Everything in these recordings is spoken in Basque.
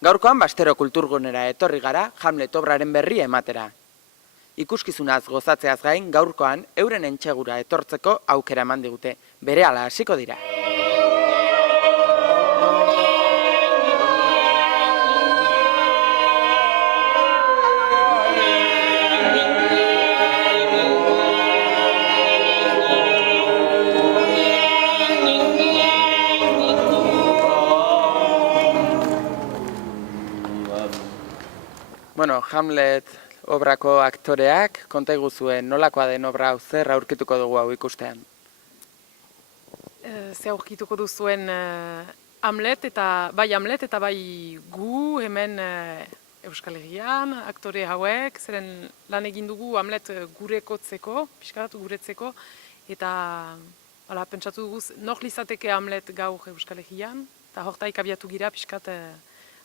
Gaurkoan Bastero kulturgunera etorri gara Hamlet obraren berri ematera. Ikuskizunaz gozatzeaz gain gaurkoan euren entsegura etortzeko aukera eman digute. Berehala hasiko dira. Bueno, Hamlet obrako aktoreak, konta iguzuen nolakoa den obra hau, zer aurkituko dugu hau ikustean? Ze aurkituko duzuen Hamlet eta bai gu hemen Euskal Herrian, aktore hauek, zeren lan egin dugu Hamlet gurekotzeko, pixkat guretzeko, eta pentsatu dugu nor lizateke Hamlet gaur Euskal Herrian, eta hortaik abiatu gira pixkat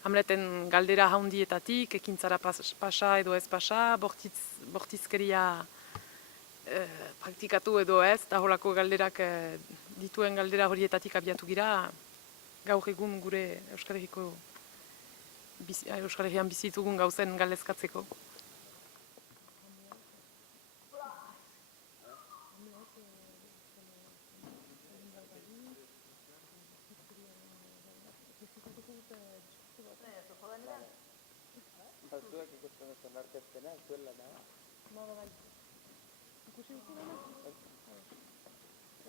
Hamleten galdera haundietatik, ekintzara pasa edo ez pasa, bortizkeria praktikatu edo ez, eta holako galderak dituen galdera horietatik abiatu gira, gaur egun gure Euskal Herrian bizitugun gauzen galdezkatzeko.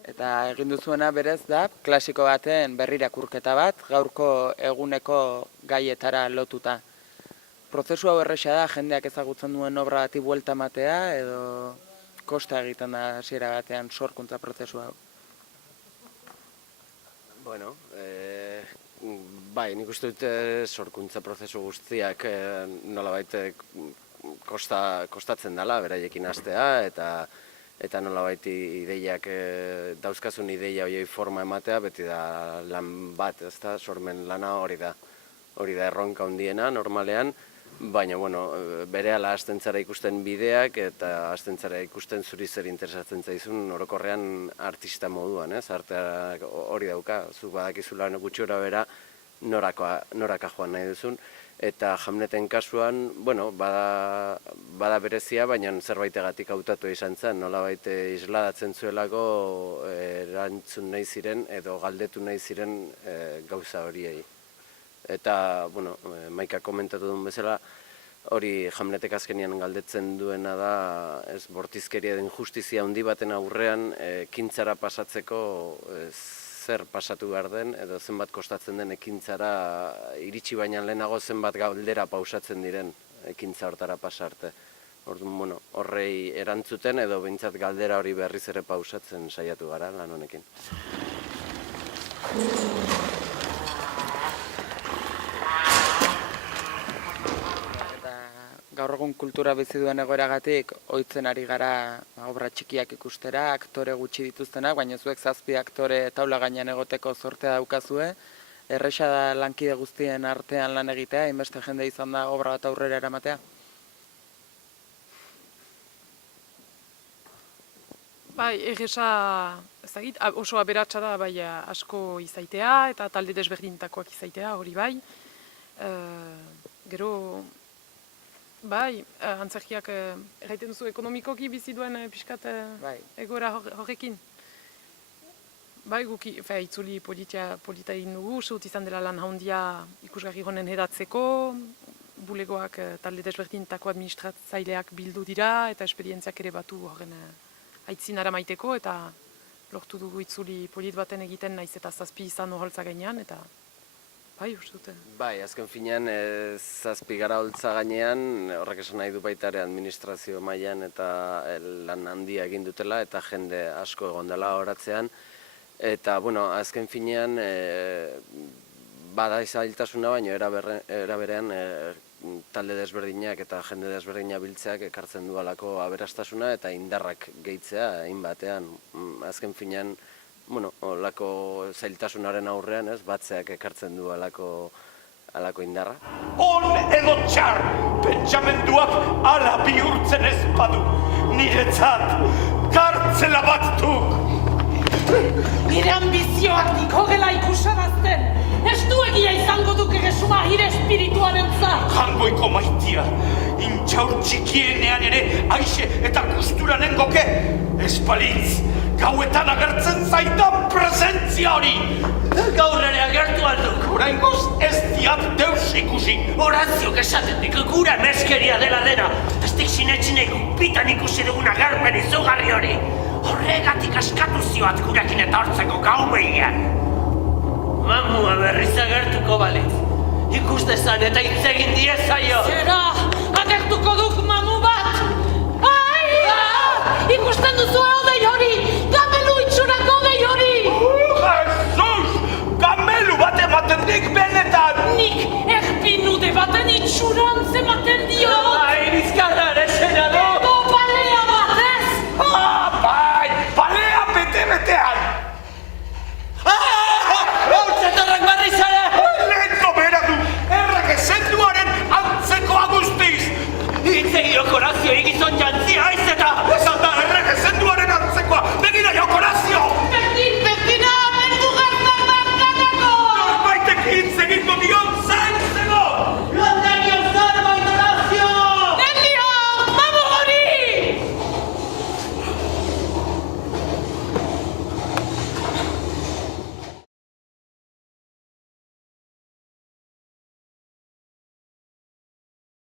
Eta egin duzuena berez da, klasiko baten berrirakurketa bat, gaurko eguneko gaietara lotuta. Prozesu hau erresa da, jendeak ezagutzen duen obra bati buelta ematea, edo kosta egiten da hasiera batean sorkuntza prozesu hau? Bueno, bai, nik uste dut sorkuntza prozesu guztiak nolabait kostatzen dela, beraiekin hastea, eta nolabait ideiak, dauzkazun ideia horiei forma ematea, beti da lan bat, ezta, sormen lana hori da erronka handiena, normalean, baina, bueno, berehala hasten zara ikusten bideak, eta hasten zara ikusten zuri zer interesatzen zaizun orokorrean artista moduan, ez, artea hori dauka, zuk badakizula gutxora bera noraka joan nahi duzun, eta Hamleten kasuan, bueno, bada berezia, baina zerbaitegatik hautatu izan zen, nolabait isladatzen zuelako erantzun nahi ziren edo galdetu nahi ziren gauza horiei. Eta, bueno, Maika komentatu duen bezala, hori Hamletek azkenian galdetzen duena da, ez, bortizkeria den justizia handi baten aurrean, ekintzara pasatzeko zer pasatu behar den, edo zenbat kostatzen den ekintzara iritsi baina lehenago zenbat galdera pausatzen diren ekintza hortara pasarte. Orduan, bueno, horrei erantzuten edo behintzat galdera hori berriz ere pausatzen saiatu gara lan honekin. Gaur egun kultura bizi duen egoeragatik ohitzen ari gara obra txikiak ikustera, aktore gutxi dituztenak, baina zuek 7 aktore taula gainean egoteko zortea daukazue. Erresa da lankide guztien artean lan egitea, hainbeste jende izan da obra bat aurrera eramatea? Bai, erresa, ez dakit, oso aberatsa da bai asko izaitea eta talde desberdintakoak izaitea, hori bai. Gero, bai, antzerkiak erraiten duzu ekonomikoki bizi duen pixkat egoera horrekin. Bai, guki, itzuli polita egin dugu, uste dut izan dela lan handia ikusgarri honen hedatzeko, bulegoak talde desberdintako administratzaileak bildu dira eta esperientziak ere batu horren aitzinara maiteko, eta lortu dugu itzuli polit baten egiten naiz eta 7 izan oholtza gainean, eta bai, uste dute. Bai, azken finean 7 gara holtza gainean, horrek esan nahi du baita ere administrazio mailan eta lan handia egin dutela eta jende asko egon dela horatzean. Eta, bueno, azken finean bada zailtasuna, baina era berean talde desberdinak eta jende desberdinak biltzeak ekartzen du alako aberastasuna eta indarrak gehitzea hainbatean. Azken finean, bueno, olako zailtasunaren aurrean, ez, batzeak ekartzen du alako indarra. On edo txar, pentsamenduak ala bihurtzen ez badu. Niretzat, kartzela bat duk. Nire ambizioak nik hogela ikusarazten. Ez du egia izango duke gesuma hire espirituaren zat. Jangoiko maitia, intxaur txikienean ere aixe eta kustura nengoke. Espalitz, gauetan agertzen zaitan presentzia hori. Gaur ere agertu alduk. Oraingoz ez diat deus ikusi. Horaziok esaten dik gura meskeria dela dena. Ez dik sinetxinei gupitan ikusi dugun agerpen izugarri hori. Horregatik askatu zioat gurekin eta hortzeko gau behian. Mamua berriz agertuko balitz. Ikus dezan eta hitz egin diezaio. Zera, agertuko duk mamu bat. Ai! Ikusten duzu odei hori! Gamelu itxurako odei hori! Jesus! Gamelu bat ematen dik benetan! Nik erpinude baten itxurantz